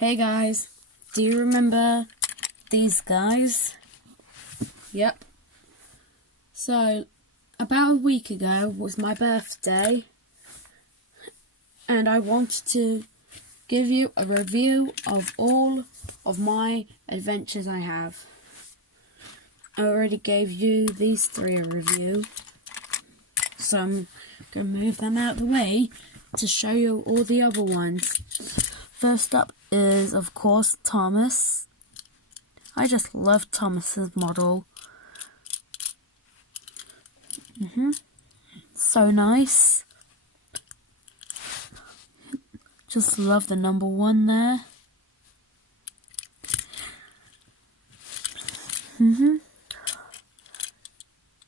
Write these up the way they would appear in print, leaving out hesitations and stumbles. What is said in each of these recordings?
Hey guys, do you remember these guys? Yep. So, about a week ago was my birthday, and I wanted to give you a review of all of my adventures I have. I already gave you these three a review, so I'm going to move them out of the way to show you all the other ones. First up is, of course, Thomas. I just love Thomas's model. So nice. Just love the number 1 there.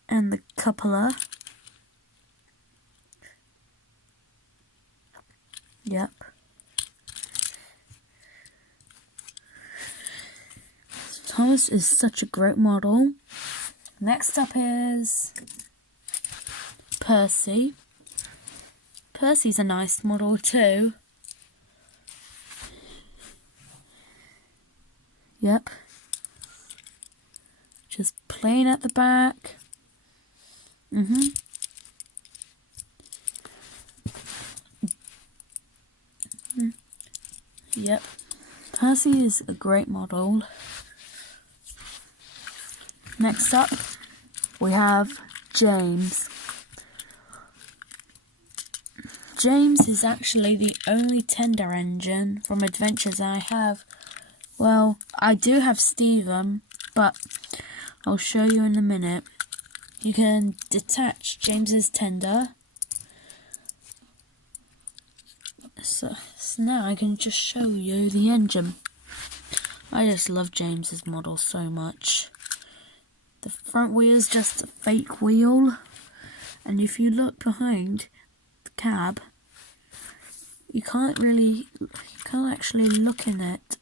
And the cupola. Yep. Thomas is such a great model. Next up is Percy. Percy's a nice model too. Yep. Just plain at the back. Yep. Percy is a great model. Next up, we have James. James is actually the only tender engine from Adventures I have. Well, I do have Stephen, but I'll show you in a minute. You can detach James's tender. So now I can just show you the engine. I just love James's model so much. The front wheel is just a fake wheel, and if you look behind the cab, you can't actually look in it.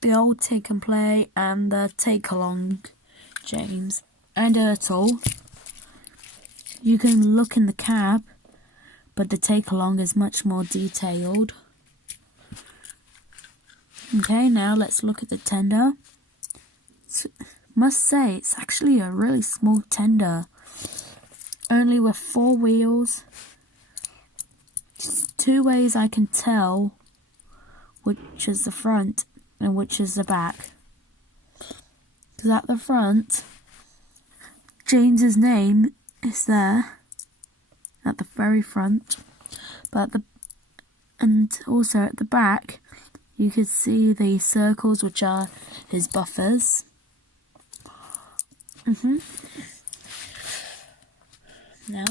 The old Take and Play and the Take Along James and ertl, you can look in the cab, but the Take Along is much more detailed. Okay, now let's look at the tender. Must say, it's actually a really small tender, only with 4 wheels. Just 2 ways I can tell which is the front and which is the back. Because at the front, James's name is there at the very front, but and also at the back, you could see the circles, which are his buffers. Now,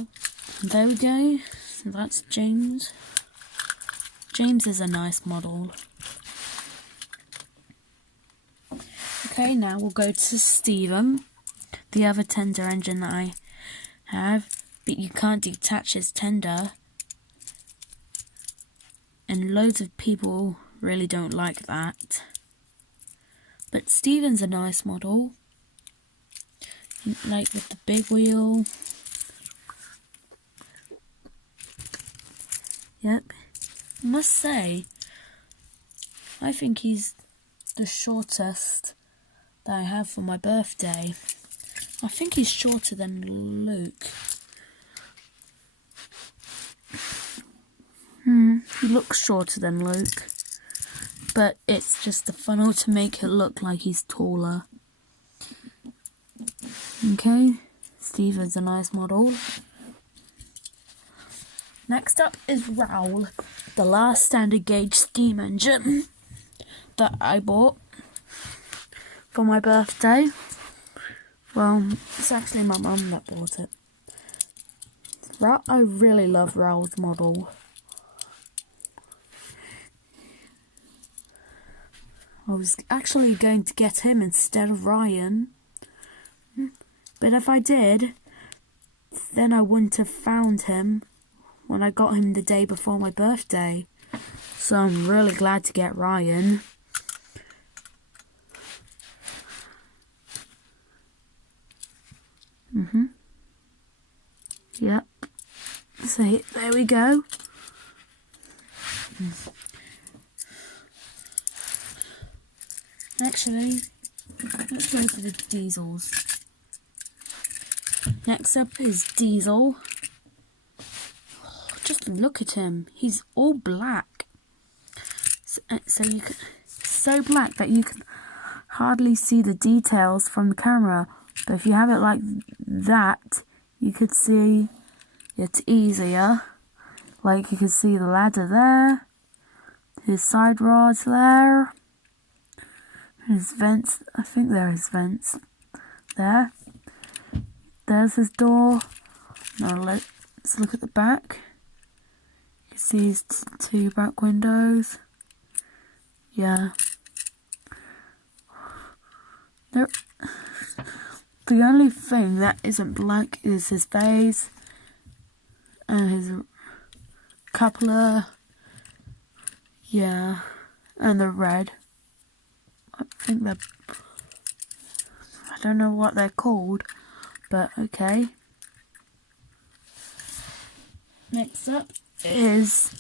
there we go. That's James. James is a nice model. Okay, now we'll go to Stephen, the other tender engine that I have, but you can't detach his tender, and loads of people really don't like that. But Stephen's a nice model, like with the big wheel. Yep. I must say, I think he's the shortest that I have for my birthday. I think he's shorter than Luke. He looks shorter than Luke, but it's just a funnel to make it look like he's taller. Okay, Stephen's a nice model. Next up is Raoul, the last standard gauge steam engine that I bought for my birthday. Well, it's actually my mum that bought it. I really love Raoul's model. I was actually going to get him instead of Ryan, but if I did, then I wouldn't have found him when I got him the day before my birthday. So I'm really glad to get Ryan. Yep. So there we go. Actually, let's go for the diesels. Next up is Diesel. Just look at him. He's all black. So you can, so black that you can hardly see the details from the camera. But if you have it like that, you could see it easier. Like you can see the ladder there, his side rods there, his vents. I think there are his vents there. There's his door. Now let's look at the back. You can see his two back windows. Yeah. The only thing that isn't black is his face and his coupler. Yeah, and the red. I think I don't know what they're called, but okay. Next up is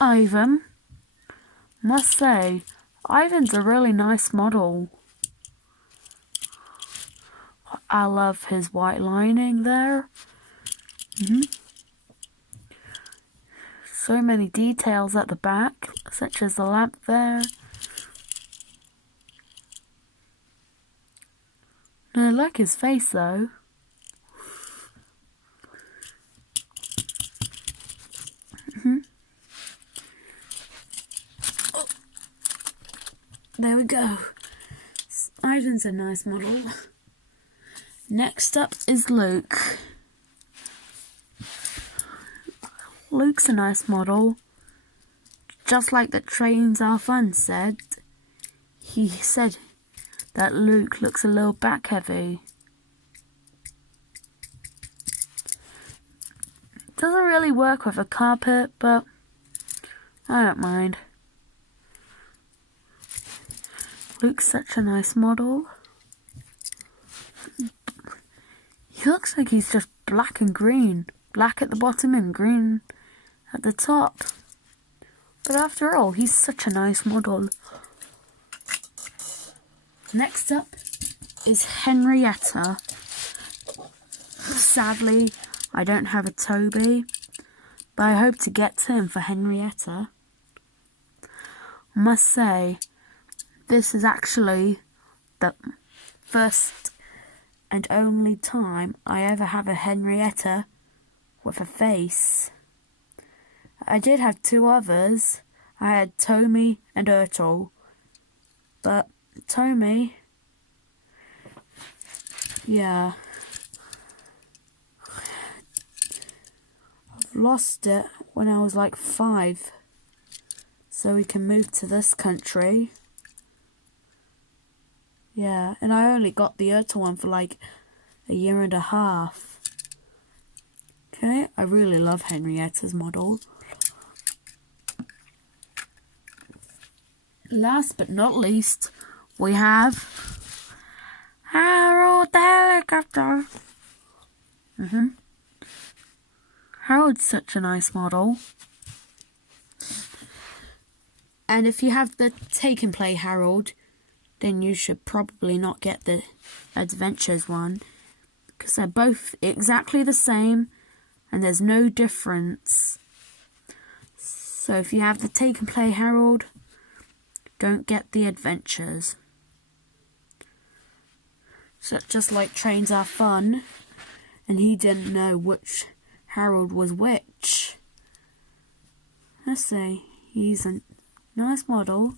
Ivan. Must say, Ivan's a really nice model. I love his white lining there. So many details at the back, such as the lamp there. I like his face though. Oh. There we go. Ivan's a nice model. Next up is Luke. Luke's a nice model. Just like the Trains Are Fun said, he said that Luke looks a little back heavy. Doesn't really work with a carpet, but I don't mind. Luke's such a nice model. He looks like he's just black and green. Black at the bottom and green at the top. But after all, he's such a nice model. Next up is Henrietta. Sadly, I don't have a Toby, but I hope to get to him for Henrietta. I must say, this is actually the first and only time I ever have a Henrietta with a face. I did have two others. I had Tommy and Ertl, but Tommy, yeah, I've lost it when I was like 5, so we can move to this country. Yeah, and I only got the Ertl one for like a year and a half. Okay, I really love Henrietta's model. Last but not least, we have Harold the helicopter. Harold's such a nice model. And if you have the Take and Play Harold, then you should probably not get the Adventures one, because they're both exactly the same and there's no difference. So if you have the Take and Play Harold, don't get the Adventures. So just like Trains Are Fun, and he didn't know which Harold was which. Let's see, he's a nice model.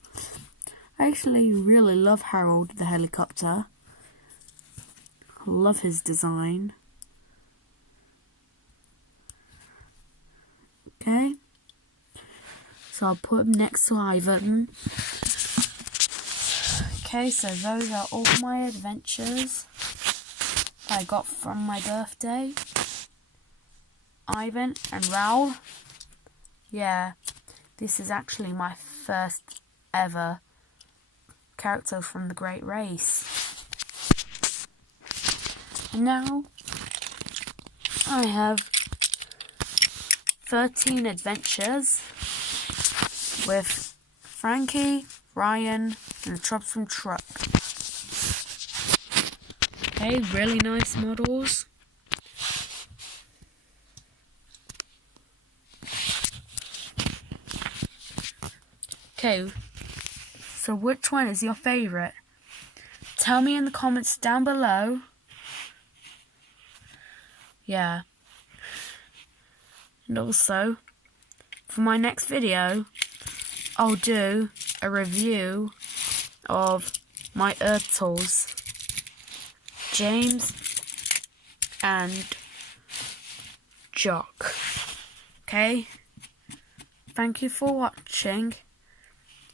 I actually really love Harold the helicopter. I love his design. Okay, so I'll put him next to Ivan. Okay, so those are all my adventures I got from my birthday. Ivan and Raoul. Yeah, this is actually my first ever character from the Great Race. And now I have 13 adventures with Frankie, Ryan, and the Trubs from Truck. Okay, really nice models. Okay, so which one is your favourite? Tell me in the comments down below. Yeah. And also, for my next video, I'll do a review of my ertls, James and Jock. Okay? Thank you for watching,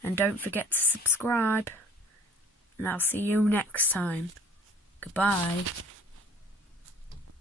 and don't forget to subscribe, and I'll see you next time. Goodbye.